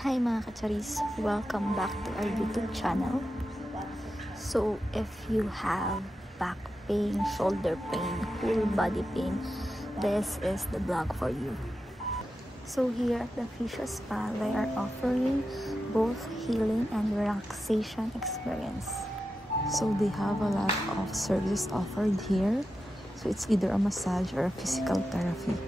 Hi mga kacharis, welcome back to our YouTube channel. So if you have back pain, shoulder pain, whole body pain, this is the blog for you. So here at the Physio Spa, they are offering both healing and relaxation experience. So they have a lot of services offered here. So it's either a massage or a physical therapy.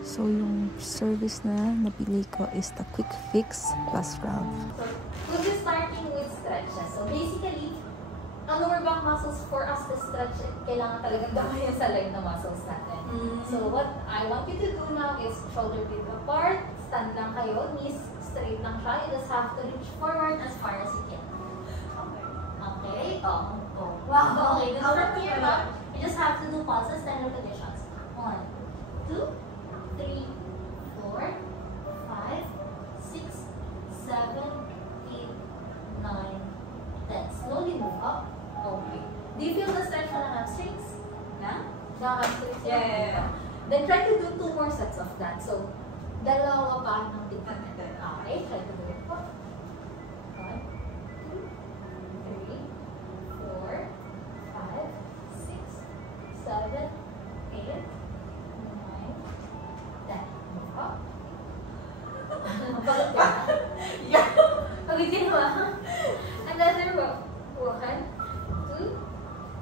So yung service na napili ko is the Quick Fix plus Rub. So we'll be starting with stretches. So basically, ang lower back muscles for us to stretch, kailangan talagang gawin sa leg na muscles natin. So what I want you to do now is shoulder width apart, stand lang kayo, knees straight lang siya. You just have to reach forward as far as you can. Okay? Oh. Wow. Okay, then from here up, you just have to do pulses, 10 repetitions. 1, 2, 3, 4, 5, 6, 7, 8, 9, 10. Slowly move up. Okay. Do you feel the stretch on the hamstrings? Yeah? The hamstrings? Yeah. Then try to do 2 more sets of that. So, dalawa pa ng tignan. Okay, try to do it po. 1, 2, 3, 4, 5, 6, 7, 8, 9, 10. Move up. Yeah. Okay, another one. 1, 2,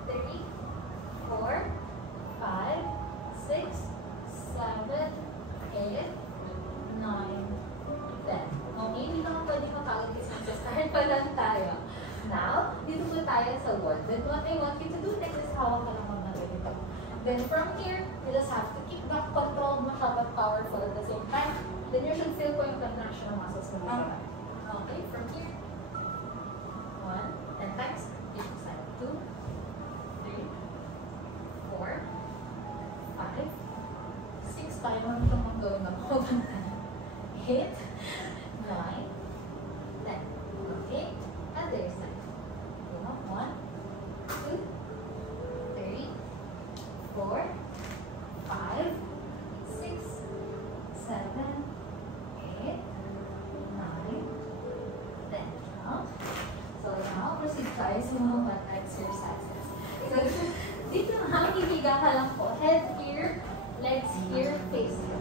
3, 4, 5, 6, 7, 8, 9, 10. Okay, hindi naman pwede mapagod kasi start pa lang tayo. Now, dito po tayo sa wall. Then what I want you to do next is hawak ka lang mga ganito. Then from here, you just have to keep that control mo siya but powerful at the same time. Then you should feel po yung contraction ng muscles mo dito. Okay, from here. 1, 10 times. Each side. 2, 3, 4, 5, 6. Tayo naman itong mag-gawin na makabantan. 8, 9, 10. Okay, other side. 1, 2, 3, 4, 5, 6, 7, 8, 9, 10. So now, proceed tayo sa mga butt exercises. So, dito na, hihiga ka lang po. Head here, legs here, face here.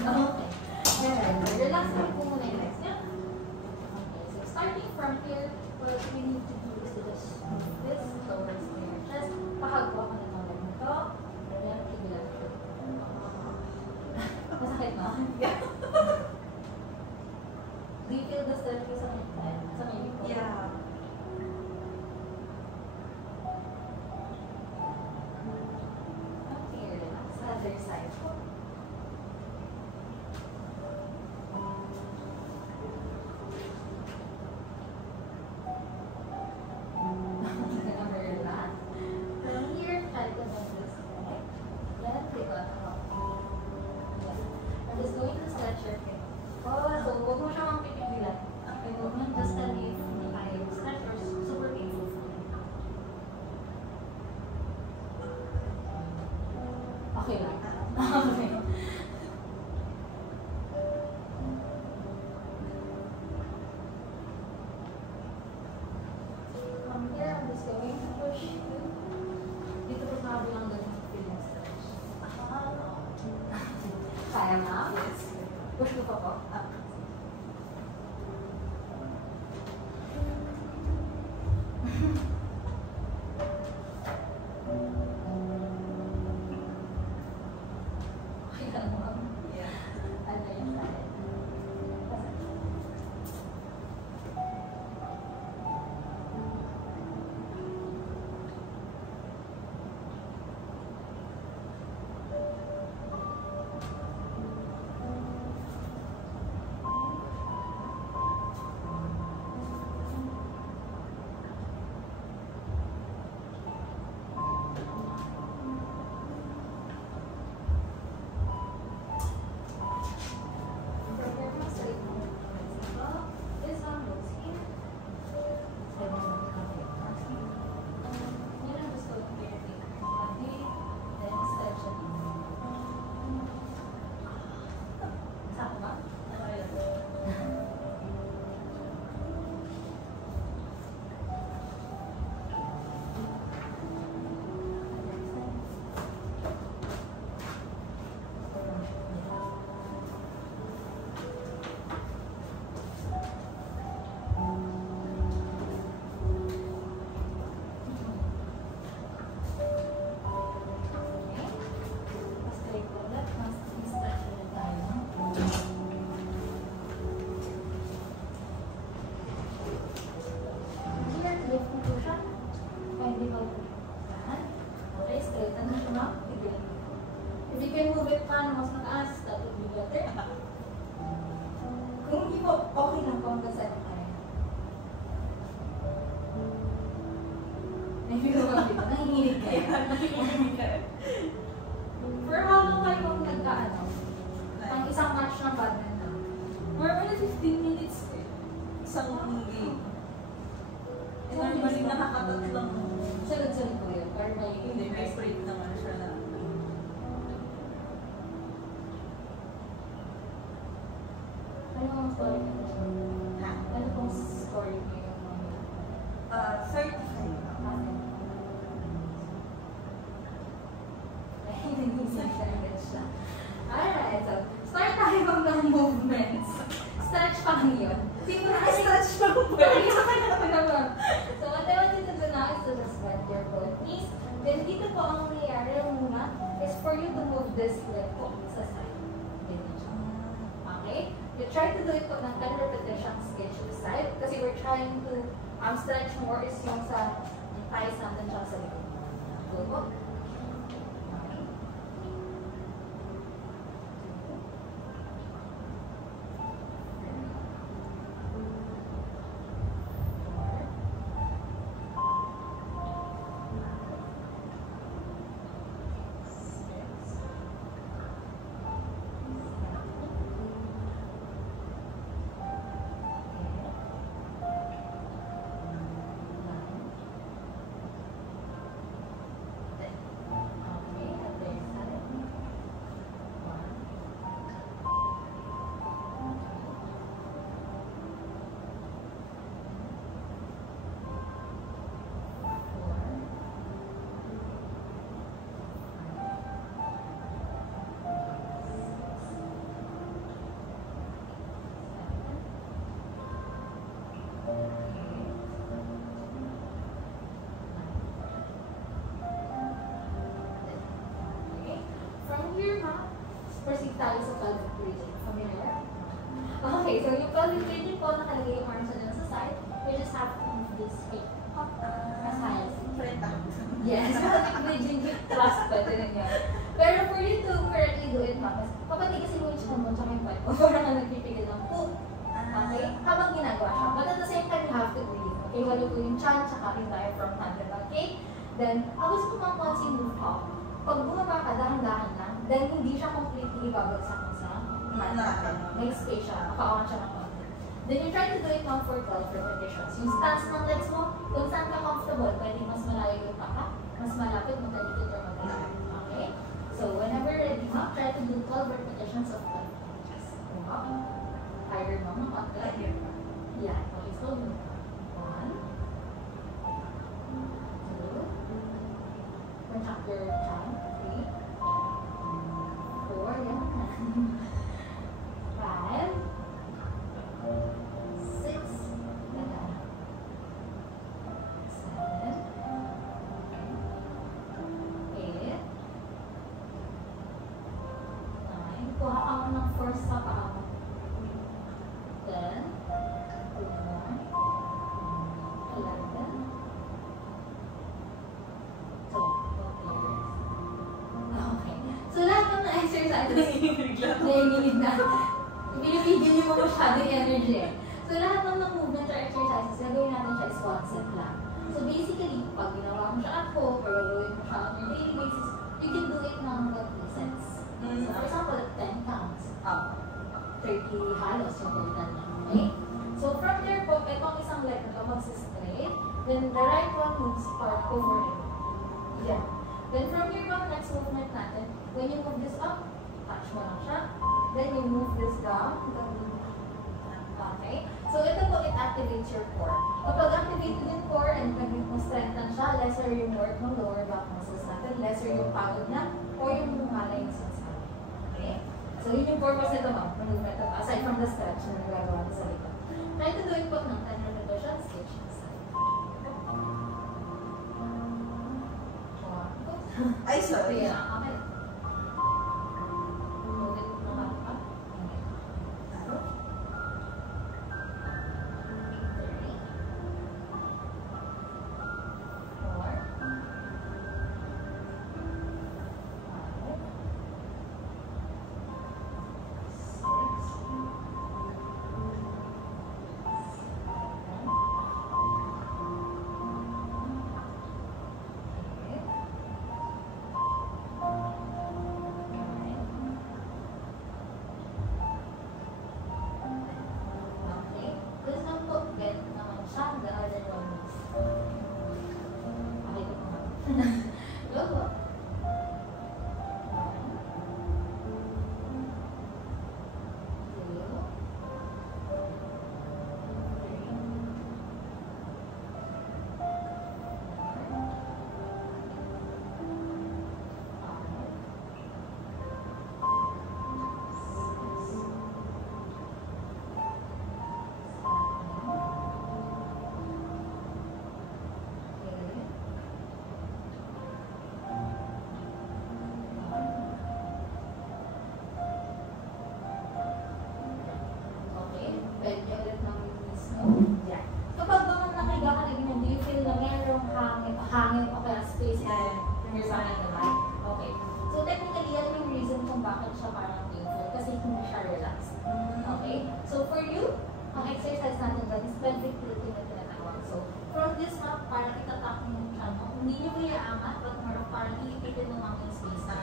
Okay. Relax lang po muna yung legs niya. Okay, so starting from here, what we need to do is to just move this towards your chest. Pakagwa ka na ng leg nito. Ayan, kibilan ko. Masakit na? Yeah. Do you feel the stretch sa may ko? Yeah. Okay, relax. Other side po. Okay lang. Okay. From here, I'm just going to push you. Dito po sa kabilang ganun feeling stretch. Kaya na? Yes. Push ko pa po. po, okay lang po ang kasal kayo. May binuwag dito, nanginginig kayo. For how long kayo kung nagkaano? Ang isang match ng badminton? More than 15 minutes eh. Isang game. Eh, normally nakakatatlong. Sunod-sunod po yun. Or may Hindi, may break naman siya na. ano pong scoring niyo po? Ano pong scoring niyo yung mga? 35. Alright, so start tayo ng movements. Stretch pa lang yun. Stretch pa po. So what I want you to do now is to just bend your both knees. Then dito po ang nangyayari muna is for you to move this leg po sa side. Ganyan siya. Okay? You try to do it po ng 10 repetitions each side kasi we're trying to stretch more is yung sa thighs natin siya sa likod. Go po. Okay. Proceed tayo sa pelvic region. Familiar? Okay, so yung pelvic region po, nakalagay yung arms na sa side. You just have to move this feet up as high as you can. Yes, pelvic region, hip thrust pa din yan. Pero for you to correctly do it, ma'am, papatigasin mo yung chan mo tsaka yung butt mo. Parang ka nagpipigil ng poop. Okay? Habang ginagawa siya. But at the same time, you have to breathe. Okay, walo po yung chan tsaka yung diaphragm natin. Okay? Then, ang gusto ko mga once you move up, pag bumaba ka, dahan-dahan lang, then hindi siya completely ibabagsak mo sa natin. May space siya, makaangat siya ng konti. Then you try to do it now for 12 repetitions. Yung stance ng legs mo, kung saan ka comfortable, pwede mas malayo yung paka, mas malapit, matalikid or magaling. Okay? So whenever ready mo, try to do 12 repetitions of 12 punches. Up. Higher mo ng konti. Yeah. Okay, so 1, 2, contract your chin. 3, 4, yan. 5, 6, 7, 8, 9. Kuha ka mo ng force sa paa mo. 10, 11, 12. So lahat ng exercises, naiinigid na. Binibigyan niyo mo masyado yung energy eh. So lahat ng movement or exercises, gagawin natin siya is one set lang. So basically, pag ginawa mo siya at home, or gagawin mo siya on your daily basis, you can do it ng 3 sets. So for example, 10 counts. 30 halos yung total niya. Okay? So from there po, itong isang leg na mag-straight, then the right one moves part over it. Yeah. Then from here po, next movement natin, when you move this up, touch mo lang siya. Then you move this down. Okay? So ito po, it activates your core. Kapag activated yung core and nag-strengthen siya, lesser yung work ng lower back muscles natin, lesser yung pagod na, o yung mumalay muscles natin. Okay? So yun yung purpose nito, ma'am. Aside from the stretch na nagagawa mo sa likod. Try to do it po ng 10 repetitions each side. Ay, sorry. Yeah, okay. Move it na ka. Okay. 3, 4, 5, 6, ulitin mo ang yung space na.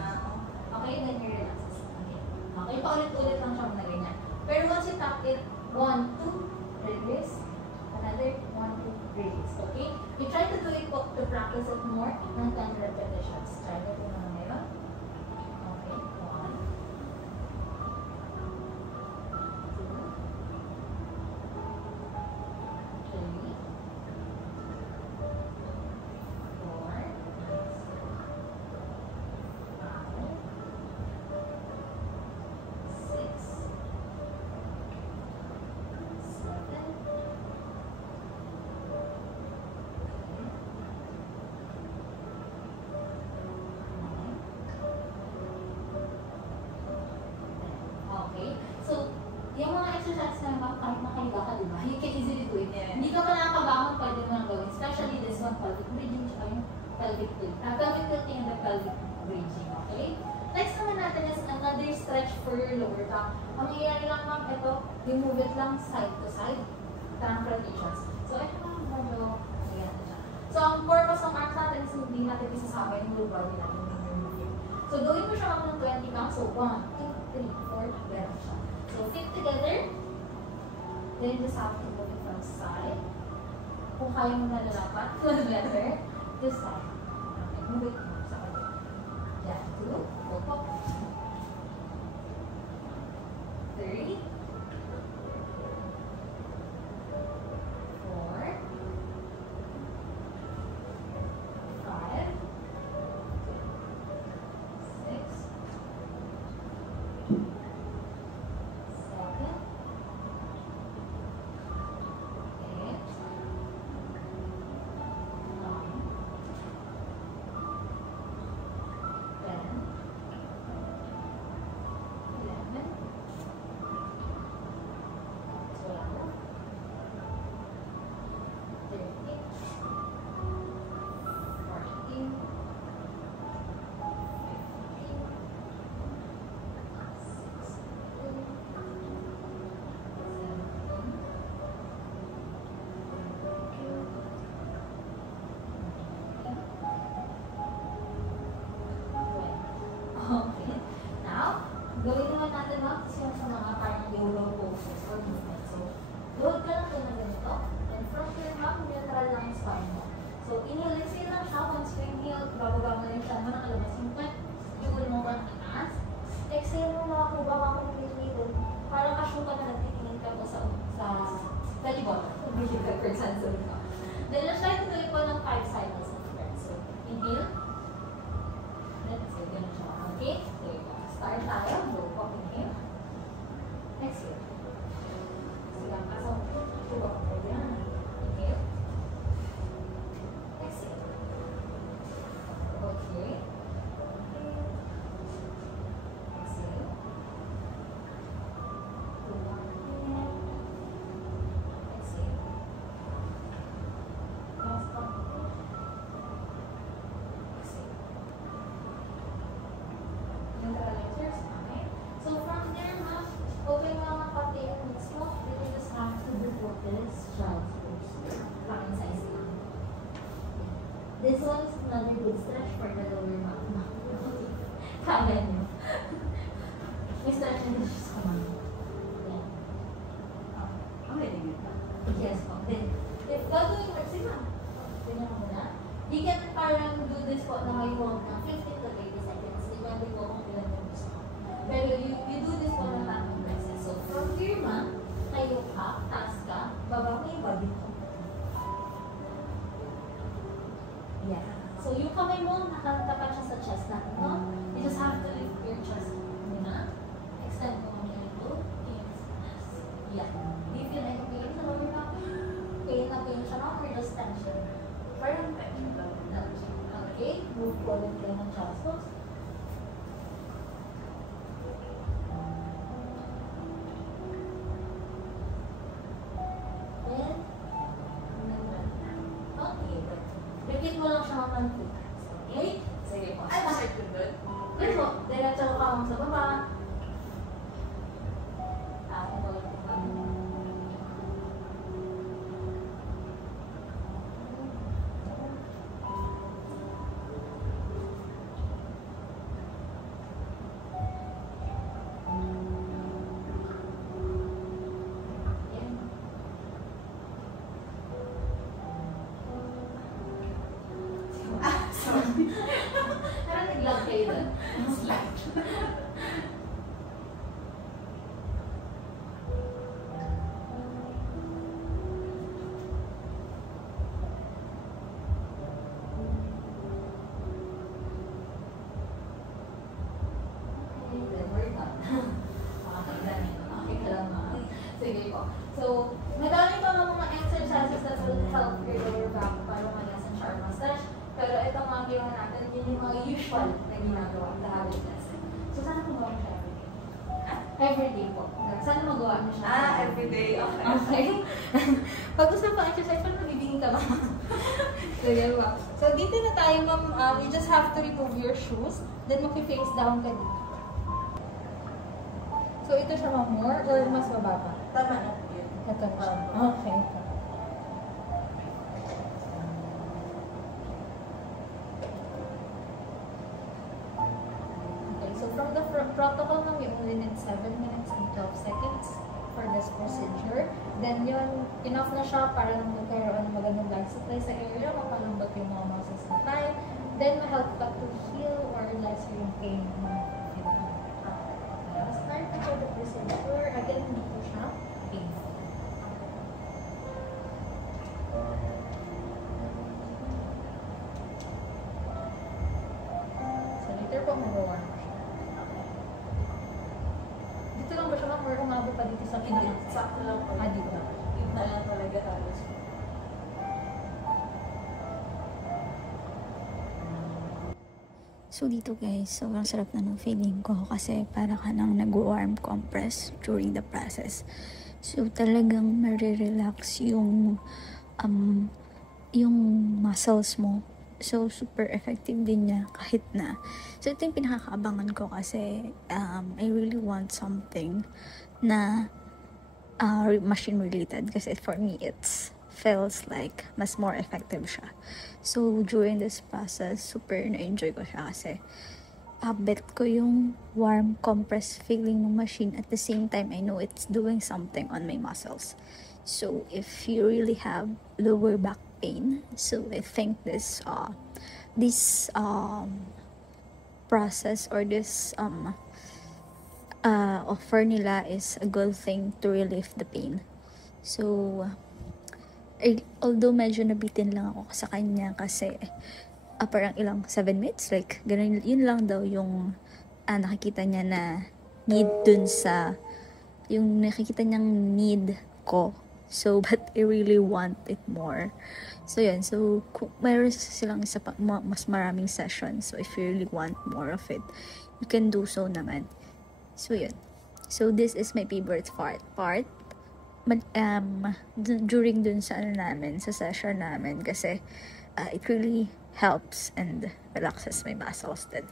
Okay, then you relax. Okay. Okay, paulit-ulit lang siya na ganyan. Pero once you tap it, 1, 2, release. Another 1, 2, release. Okay? You try to do it to practice it more ng 10 repetitions. Try it mo na ngayon. Okay, 1, 2, 3, 4, 5, 6, 7, okay. So, yung mga exercises na naman, kahit nakahiga ka, diba? You can easily do it. Yeah. Hindi ka pa nakakabangon, pwede mo nang gawin. Especially this one, pelvic bridging, tsaka yung pelvic tilt. Pelvic tilting and the pelvic bridging, okay? Next naman natin is another stretch for your lower back. Ang nangyayari lang ma'am, ito, you move it lang side to side. Tank rotations. So, ito lang, medyo, ayan na siya. So, ang purpose ng arms natin is hindi natin isasama yung whole body natin. So, gawin mo siya ako ng 20 counts. So, 1, 2, 3, 4, meron siya. So, fit together. Then, you just have to move it from side. Kung kaya mo na lalapat, letter, this side. Okay, move it sa kabila. Yeah, 2, go po. 3, 4, 5, 6, 7, 8, 9, 10, 11, 12, 13, 14, 15, 16, 17, 18, 19, 20. Okay. Now, gawin naman natin mga kasi yung sa mga parang YOLO poses or movement. So, load ka lang ito na ganito. And from here, ma'am, neutral lang yung spine mo. So, inhale, exhale lang siya. Once you inhale, bababa mo lang siya. Nakalabas yung pet. Yung mo ba ng taas. Exhale mo mga kubaba mo ng middle. Parang kasyong ka na nagtitingin ka mo sa belly button. Hindi ka for example. Then, let's try to do it po ng 5 cycles of breath. So, inhale. Let's say, ganun siya. Okay? There you go. Start tayo. Go po. Inhale. Exhale. Sigang ka sa kubaba mo. Yan. Inhale. Exhale. Okay. Exhale. Inhale. Exhale. Last one. Exhale. Neutralizers. Okay. So from there, ma'am, open mo ang pati yung lips mo. Then you just have to do this child's pose. Parang size lang. This one is another good stretch for the lower back. Kaya nyo. May stretch na din siya sa kamay. Yan. Okay, tingin ka. Yes, po. Then, if gagawin mo, sige ma'am. Ganyan mo na. You can parang do this po na kayo huwag na 15 to 20 seconds. Depende po kung ilan yung gusto mo. Pero you do this po na tatlong beses. So, from here ma'am, tayo ka, taas ka, baba mo yung body mo. Yeah. So, yung kamay mo, nakatapat siya sa chest natin, no? You just have to lift your chest muna. Extend mo muna ito. Yeah. Do you feel any pain sa lower back? Pain na pain siya, no? Or just tension? Parang tension lang. Tension. Okay. Move forward kayo ng child's pose. Then, okay. Repeat mo lang siya ng 2 times. Okay? Sige po. Ay, masakit yun doon? Yes po. Diretso ka sa baba. Ito lang po. So, madami pa mga exercises that will help your lower back para malasan siya or massage. Pero ito mga ginawa natin, yun yung mga usual na ginagawa sa habit lesson. So, sana magawa mo siya everyday? Everyday po. Sana magawa mo siya. Everyday. Okay. Okay. Pag-usap exercise, paano mabibiging ka ba? So, yan ba? So, dito na tayo, ma'am. You just have to remove your shoes. Then, mag-face down ka dito. So, ito siya, ma'am, more or mas mababa? Tama na yun. Ito na siya. Okay. Okay, so from the protocol, ma'am, you only need 7 minutes and 12 seconds for this procedure. Then yun, enough na siya para lang magkaroon ng magandang blood supply sa area, mapalambot yung mga muscles na tayo. Then, ma-help ka to heal or lessen yung pain mo. Start na for the procedure. Again, hindi po siya painful. So, later po, mag-warm po siya. Dito lang ba siya, ma'am? Or umabot pa dito sa Hindi, pinaka? sakto lang po. Dito. Yun na lang talaga halos. So dito guys, sobrang sarap na ng feeling ko kasi para ka nang nag-warm compress during the process. So talagang marirelax yung muscles mo. So super effective din niya kahit na. So ito yung pinakakaabangan ko kasi I really want something na machine related kasi for me it's feels like mas more effective siya. So, during this process, super na-enjoy ko siya kasi habit ko yung warm compress feeling ng machine. At the same time, I know it's doing something on my muscles. So, if you really have lower back pain, so I think this process or this offer nila is a good thing to relieve the pain. So, although medyo nabitin lang ako sa kanya kasi parang ilang 7 minutes, like ganun, yun lang daw yung nakikita niya na need dun sa yung nakikita niyang need ko. So, but I really want it more. So, yun. So, mayroon silang isa pa, mas maraming sessions. So, if you really want more of it, you can do so naman. So, yun. So, this is my favorite part. During dun sa sa session namin kasi it really helps and relaxes my muscles din.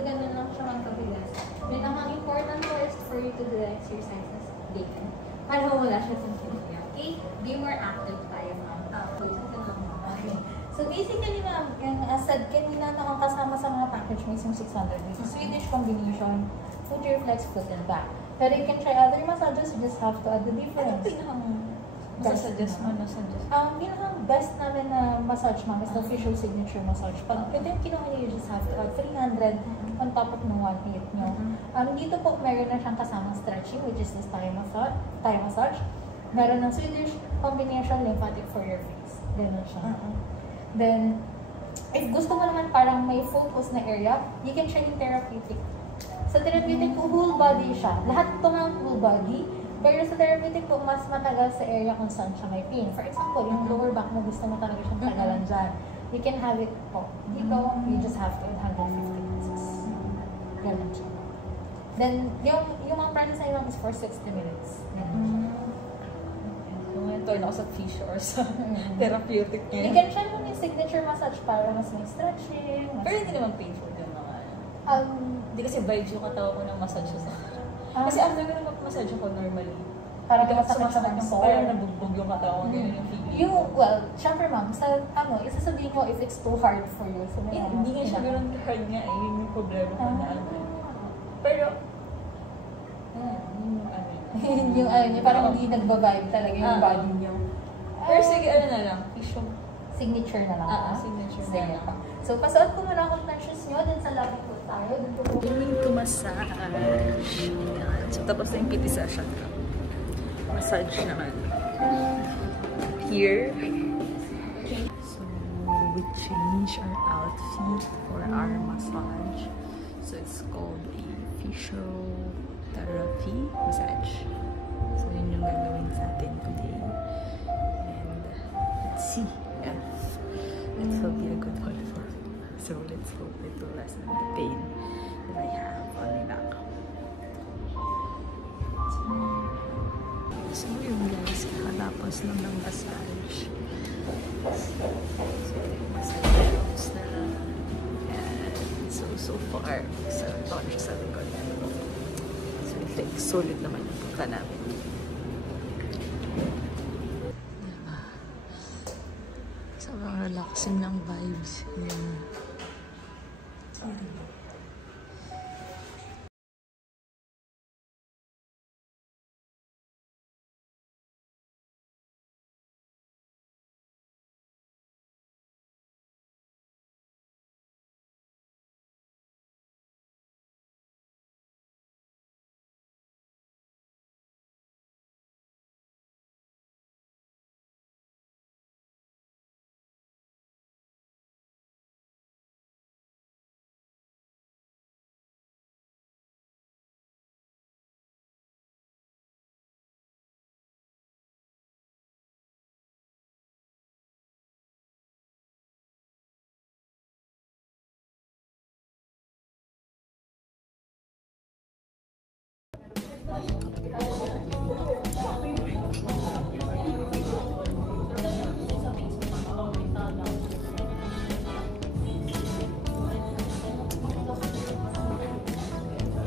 Ganun lang siya ang kabilis. Pinaka-important po is for you to do the exercises daily. Para mawala siya sa sinabi. Okay? Be more active tayo, ma'am. Okay. So basically, ma'am, yung said kanina nakakasama sa mga package mo yung 600 with Swedish combination, foot reflex, foot and back. Pero you can try other massages, you just have to add the difference. Masasuggest mo, nasuggest. Pinakang best namin na massage, ma'am, is the facial signature massage. Pag ito yung kinuha niyo, you just have to add 300 on top of ng 1.8 nyo. Dito po, meron na siyang kasamang stretching, which is this Thai massage. Meron ng Swedish combination lymphatic for your face. Ganun siya. Then, if gusto mo naman parang may focus na area, you can try yung therapeutic. Sa therapeutic po, whole body siya. Lahat ito nga whole body. Pero sa therapeutic po, mas matagal sa area kung saan siya may pain. For example, yung lower back mo, gusto mo talaga siyang tagalan dyan. You can have it po. Dito, you just have to 150 pesos. Ganun siya. Then, yung mga practice na yun is for 60 minutes. Ganun siya. So, ngayon tayo ako sa fish or sa therapeutic You niya. can try mo yung signature massage para mas may stretching. Pero hindi naman painful yung mga hindi kasi vibes yung katawa ko ng massage sa kasi after ko na mag-massage ako normally. Parang Hindi ka masakit yung sumasakit core. nabugbog yung katawan, ganyan yung feeling. Well, syempre ma'am, isasabihin ko if it's too hard for you. So, Hindi nga siya ganun hard nga eh, yun yung problema ko na Pero, yung niya, parang hindi nagbabibe talaga yung body niyo. Pero sige, na lang, fish Signature na lang. signature na Sige lang. pa. So, pasuot ko muna akong tensions nyo din sa lobby foot Going to massage. Ayan. So, tapos na yung PT session ko. Massage naman. Here. So, we change our outfit for our massage. So, it's called a physiotherapy massage. So, yun yung gagawin sa atin today. And, let's see if it will be a good one for me. So, let's hope it will lessen the pain that I have on my back. So, yun guys, kakatapos lang ng massage. So, yung massage na. And so far, sa touch sa likod. So, I think solid naman yung punta namin. Sobrang relaxing ng vibes. Yan.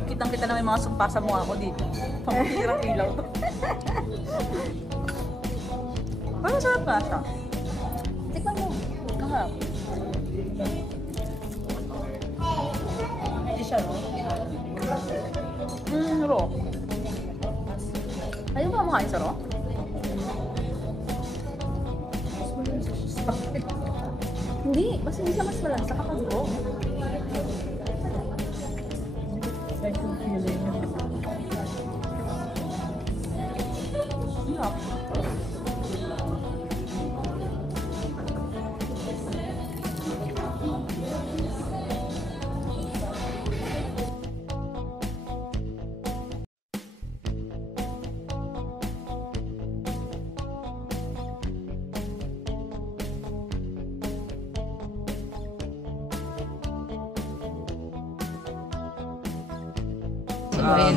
Kitang-kita na may mga sumpa sa mukha ko dito. Pampirang ilaw to. Parang sarap nga siya. Tikman mo. Ang harap. Hindi siya, no? Raw. Ayaw ba makain sa raw? Hindi. Mas hindi siya mas malasa kapag raw.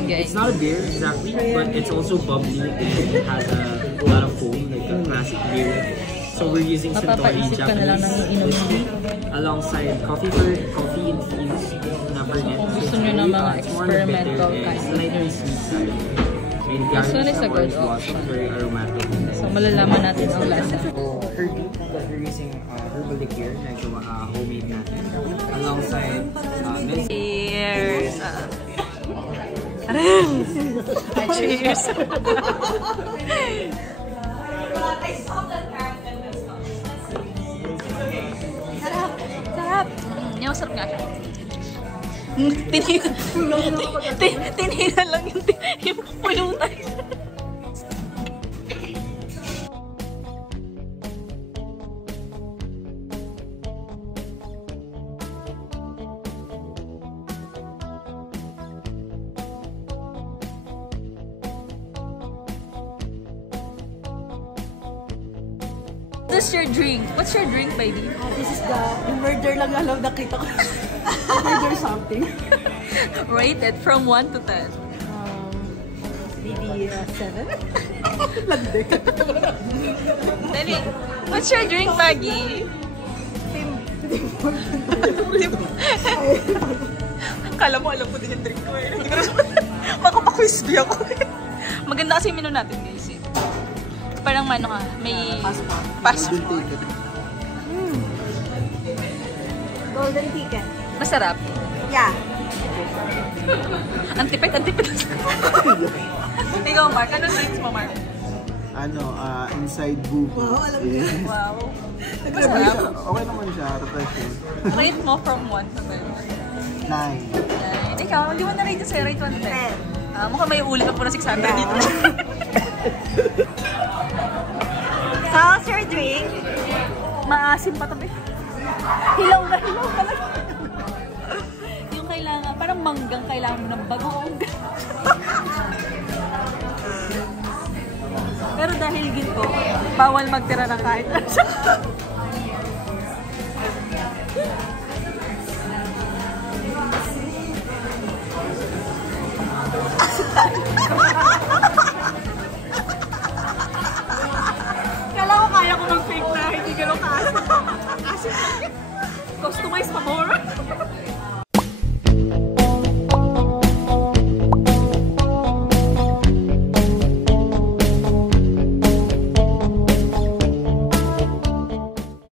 It's not a beer exactly, but it's also bubbly. It has a lot of foam, like a classic beer. So we're using Suntory Japanese whiskey alongside coffee infused. Not forget. Gusto nyo ng mga experimental kind. Slightly sweet side. And This one is a good garnish option. very aromatic. So, malalaman natin ang lasa. Herbie, that we're using herbal liqueur, like homemade natin. Alongside Cheers! Cheers! Sarap! Sarap! Yung sarap nga siya. Tinira lang yung pulutan. What's your drink? What's your drink, baby? This is the murder lang alam nakita ko. Murder something. Rated from 1 to 10. Maybe 7? Dali. What's your drink, Maggie? Kala mo, alam ko din yung drink ko eh. Makapakwizby ako eh. Maganda kasi yung menu natin, guys eh. Parang ano ka, may passport. Golden ticket. Masarap. Yeah. Antipet. Ikaw, Mark. Ano drinks mo, Mark? Inside Boo. Wow, alam mo. Yes. Wow. Okay Masarap. okay naman siya, refreshing. Rate mo from 1 to 10. 9. Ikaw, hindi mo na-rate yung sa'yo, rate 1 to 10. Mukhang may ulit pa po na 600 dito. So, sir drink? Maasim pa tabi. Hilaw na hilaw talaga. Yung kailangan, parang manggang kailangan mo ng bagoong. Pero dahil ginto, bawal magtira ng kahit. Kala ko kaya ko mag-fake na, hindi gano'n ka-asin. Customize pa more.